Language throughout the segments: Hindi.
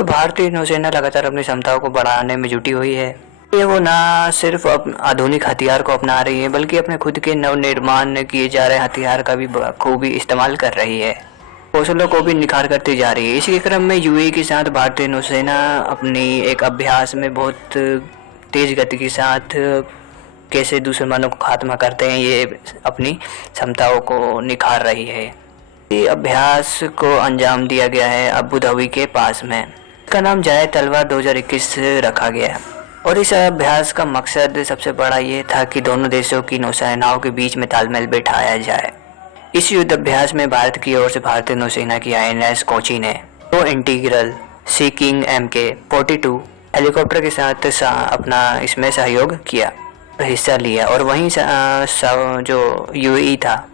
तो भारतीय नौसेना लगातार अपनी क्षमताओं को बढ़ाने में जुटी हुई है। ये वो ना सिर्फ आधुनिक हथियार को अपना रही है बल्कि अपने खुद के नवनिर्माण किए जा रहे हथियार का भी खूबी इस्तेमाल कर रही है, कौशलों को भी निखार करती जा रही है। इसी क्रम में यूएई के साथ भारतीय नौसेना अपनी एक अभ्यास में बहुत तेज गति के साथ कैसे दुश्मनों को खात्मा करते हैं, ये अपनी क्षमताओं को निखार रही है। ये अभ्यास को अंजाम दिया गया है अबू धाबी के पास में। इसका नाम जाए तलवार 2021 रखा गया और इस अभ्यास का मकसद सबसे बड़ा ये था कि दोनों देशों की नौसेनाओं के बीच में तालमेल बैठाया जाए। इस युद्ध अभ्यास में भारत की ओर से भारतीय नौसेना की INS कोचीन ने दो इंटीग्रल सी किंग MK-42 हेलीकॉप्टर के साथ अपना इसमें सहयोग किया, हिस्सा लिया। और वहीं जो यूएई था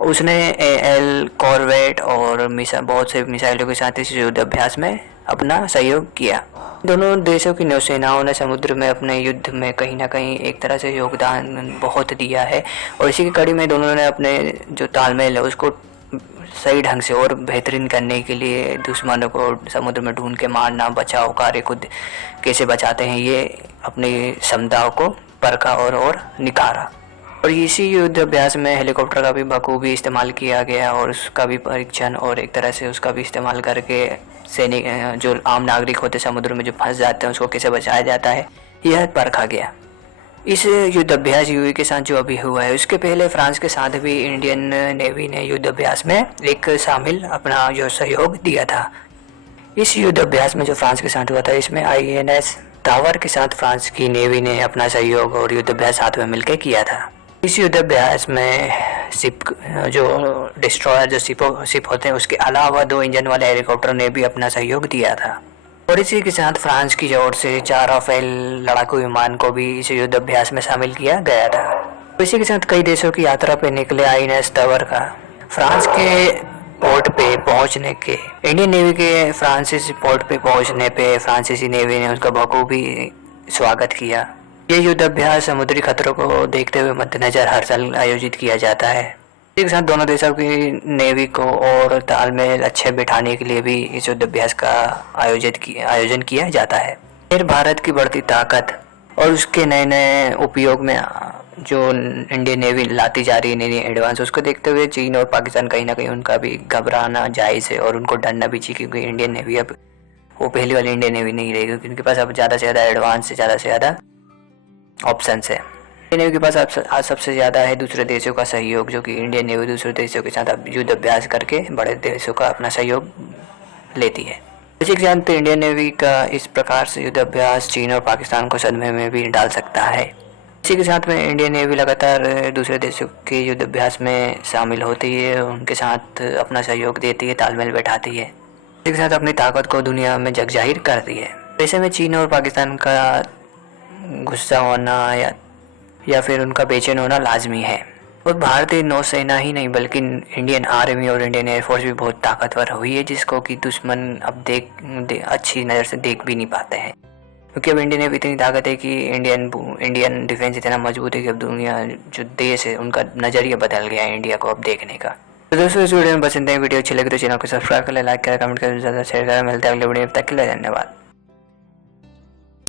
उसने AL कॉर्वेट और बहुत से मिसाइलों के साथ इस युद्ध अभ्यास में अपना सहयोग किया। दोनों देशों की नौसेनाओं ने समुद्र में अपने युद्ध में कहीं ना कहीं एक तरह से योगदान बहुत दिया है और इसी की कड़ी में दोनों ने अपने जो तालमेल है उसको सही ढंग से और बेहतरीन करने के लिए दुश्मनों को समुद्र में ढूंढ के मारना, बचाव कार्य खुद कैसे बचाते हैं, ये अपनी क्षमताओं को परखा और निखारा। और इसी युद्ध अभ्यास में हेलीकॉप्टर का भी बखूबी इस्तेमाल किया गया और उसका भी परीक्षण और एक तरह से उसका भी इस्तेमाल करके सैनिक जो आम नागरिक होते समुद्र में जो फंस जाते हैं उसको कैसे बचाया जाता है, यह परखा गया। इस युद्ध अभ्यास यूएई के साथ जो अभी हुआ है उसके पहले फ्रांस के साथ भी इंडियन नेवी ने युद्ध अभ्यास में एक शामिल अपना जो सहयोग दिया था। इस युद्ध अभ्यास में जो फ्रांस के साथ हुआ था इसमें INS टावर के साथ फ्रांस की नेवी ने अपना सहयोग और युद्ध अभ्यास साथ में मिलकर किया था। इस युद्ध अभ्यास में शिप जो डिस्ट्रॉयर जो शिप होते हैं उसके अलावा 2 इंजन वाले हेलीकॉप्टर ने भी अपना सहयोग दिया था। और इसी के साथ फ्रांस की ओर से 4 राफेल लड़ाकू विमान को भी इस युद्ध अभ्यास में शामिल किया गया था। इसी के साथ कई देशों की यात्रा पे निकले INS टावर का फ्रांस के पोर्ट पे पहुंचने के इंडियन नेवी के फ्रांसीसी पोर्ट पे पहुंचने पे फ्रांसीसी नेवी ने उसका बखूबी स्वागत किया। ये युद्ध अभ्यास समुद्री खतरों को देखते हुए मद्देनजर हर साल आयोजित किया जाता है। इसी के साथ दोनों देशों की नेवी को और तालमेल अच्छे बिठाने के लिए भी इस युद्ध अभ्यास का आयोजन किया जाता है। फिर भारत की बढ़ती ताकत और उसके नए नए उपयोग में जो इंडियन नेवी लाती जा रही है नई एडवांस, उसको देखते हुए चीन और पाकिस्तान कहीं ना कहीं उनका भी घबराना जायज़ है और उनको डरना भी चाहिए, क्योंकि इंडियन नेवी अब वो पहली वाली इंडियन नेवी नहीं रहेगी, क्योंकि उनके पास अब ज़्यादा से ज़्यादा एडवांस से ज़्यादा से ज़्यादा ऑप्शंस है। इंडियन नेवी के पास आज सबसे ज़्यादा है दूसरे देशों का सहयोग, जो कि इंडियन नेवी दूसरे देशों के साथ अब युद्ध अभ्यास करके बड़े देशों का अपना सहयोग लेती है। इसी के साथ इंडियन नेवी का इस प्रकार से युद्ध अभ्यास चीन और पाकिस्तान को सदमे में भी डाल सकता है। इसी के साथ में इंडियन नेवी लगातार दूसरे देशों के युद्ध अभ्यास में शामिल होती है, उनके साथ अपना सहयोग देती है, तालमेल बैठाती है, इसी के साथ अपनी ताकत को दुनिया में जगजाहिर करती है। ऐसे में चीन और पाकिस्तान का गुस्सा होना या फिर उनका बेचैन होना लाजमी है। और भारतीय नौसेना ही नहीं बल्कि इंडियन आर्मी और इंडियन एयरफोर्स भी बहुत ताकतवर हुई है, जिसको कि दुश्मन अब अच्छी नज़र से देख भी नहीं पाते हैं, क्योंकि अब इंडियन नेवी इतनी ताकत है कि इंडियन डिफेंस इतना मजबूत है कि अब दुनिया जो देश है उनका नज़रिया बदल गया है इंडिया को अब देखने का। तो दोस्तों इस वीडियो में बस इतने। वीडियो अच्छी लगी तो चैनल को सब्सक्राइब करें, लाइक करें, कमेंट करें, ज़्यादा शेयर करें। मिलते हैं अगले वीडियो में, तक के लिए धन्यवाद।